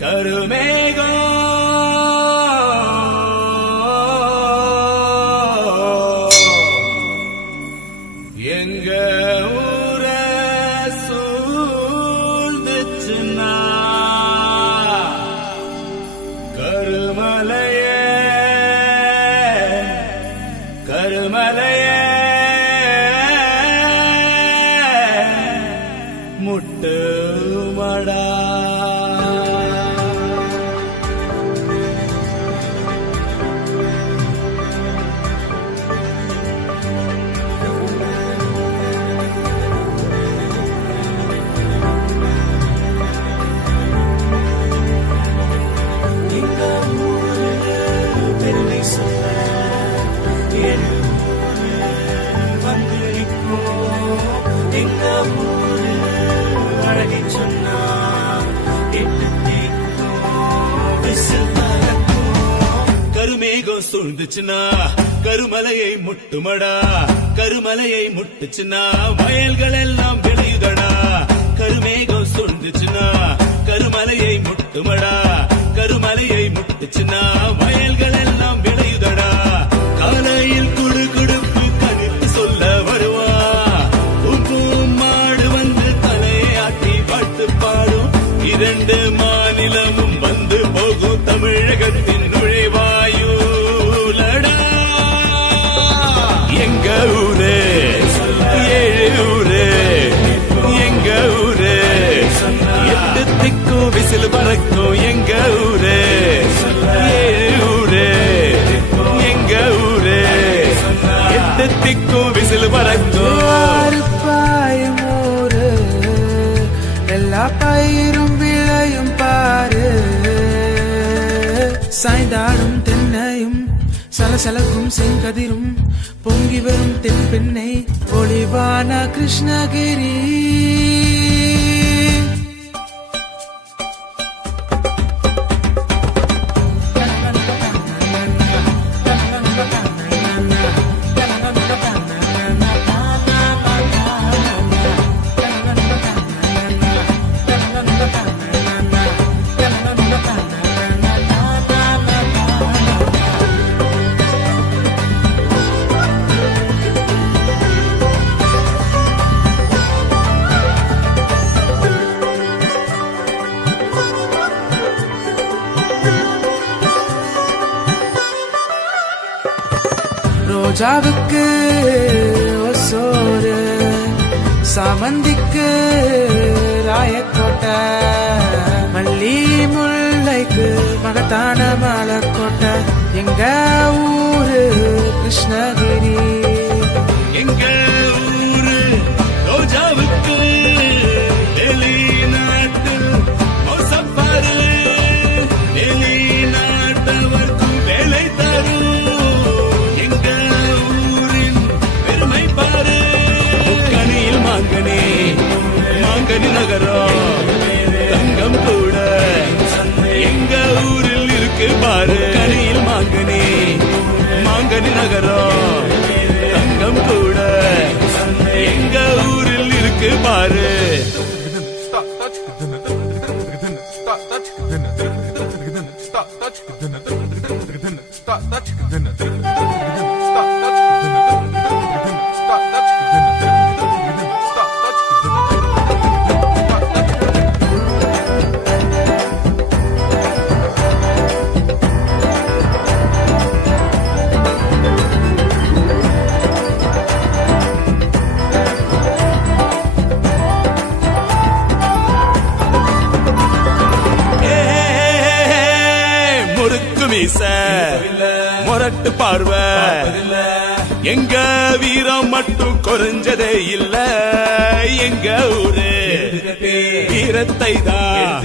கருமேகம் எங்க ஊர சூழ்ந்துச்சுன்னா கருமலையே கருமலையே முட்டுமடா கருமேகம் சூழ்ந்துச்சுன்னா கருமலையை முட்டுமடா கருமலையை முட்டுச்சுன்னா வயல்கள் எல்லாம் விளையுதடா கருமேகம் சூழ்ந்துச்சுன்னா கருமலையை முட்டுமடா கருமலையை முட்டுச்சுன்னா வயல்கள் எல்லாம் விளையுதடா காலையில் குடு குடுப்பு கருத்து சொல்ல வருவா பூம் மாடு வந்து தலையை ஆட்டி பாட்டு பாடும் இரண்டு மாநிலமும் வந்து போகும் தமிழகத்தின் நுழைவாயுலடா எங்க ஊரு ஏழு ஊரு எங்க ஊரு எட்டு திக்கும் விசில் பறக்கும் எங்க ஊரு ஏழு ஊரு எங்க ஊரு எட்டு திக்கும் விசில் பறக்கும் பாயும் ஊரு எல்லா பயிரும் விளையும் பாரு சாய்ந்தாடும் தென்னையும் சலசலக்கும் செங்கதிரும் பொங்கி வரும் தென் பெண்ணை ஒளிவான கிருஷ்ணகிரி ரோஜாவுக்கு ஒசோரு சாமந்திக்கு ராயக்கோட்டை மல்லி முல்லைக்கு மகத்தான மலக்கோட்டை எங்க ஊரு கிருஷ்ணகிரி எங்க ஊரு ரோஜாவுக்கு வெளிநாட்டு மோசப்பாரு வெளிநாட்டவர்க்கும் வேலை தரும் மாங்கனி நகரம் தங்கம் கூட எங்க ஊரில் இருக்கு பாரு கனியில் மாங்கனி மாங்கனி நகரம் தங்கம் கூட எங்க ஊரில் இருக்கு பாரு மொரட்டு பார்வை எங்க வீரம் மட்டும் குறைஞ்சதே இல்ல எங்க ஊரு வீரத்தை தான்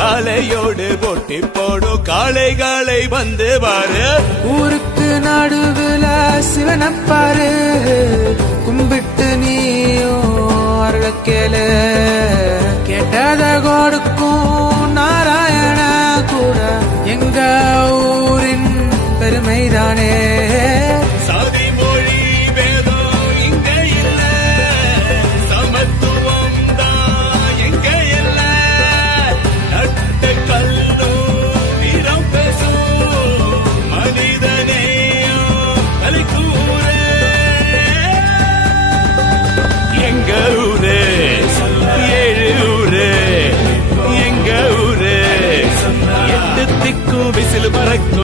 காளையோடு போட்டி போடும் காளை காளை வந்து பாரு ஊருக்கு நடுவுல சிவனப்பாரு கும்பிட்டு நீயோ அருள கேளு கேட்டத கொடுக்கும் நாராயண கூட எங்க ஊரின் பெருமைதானே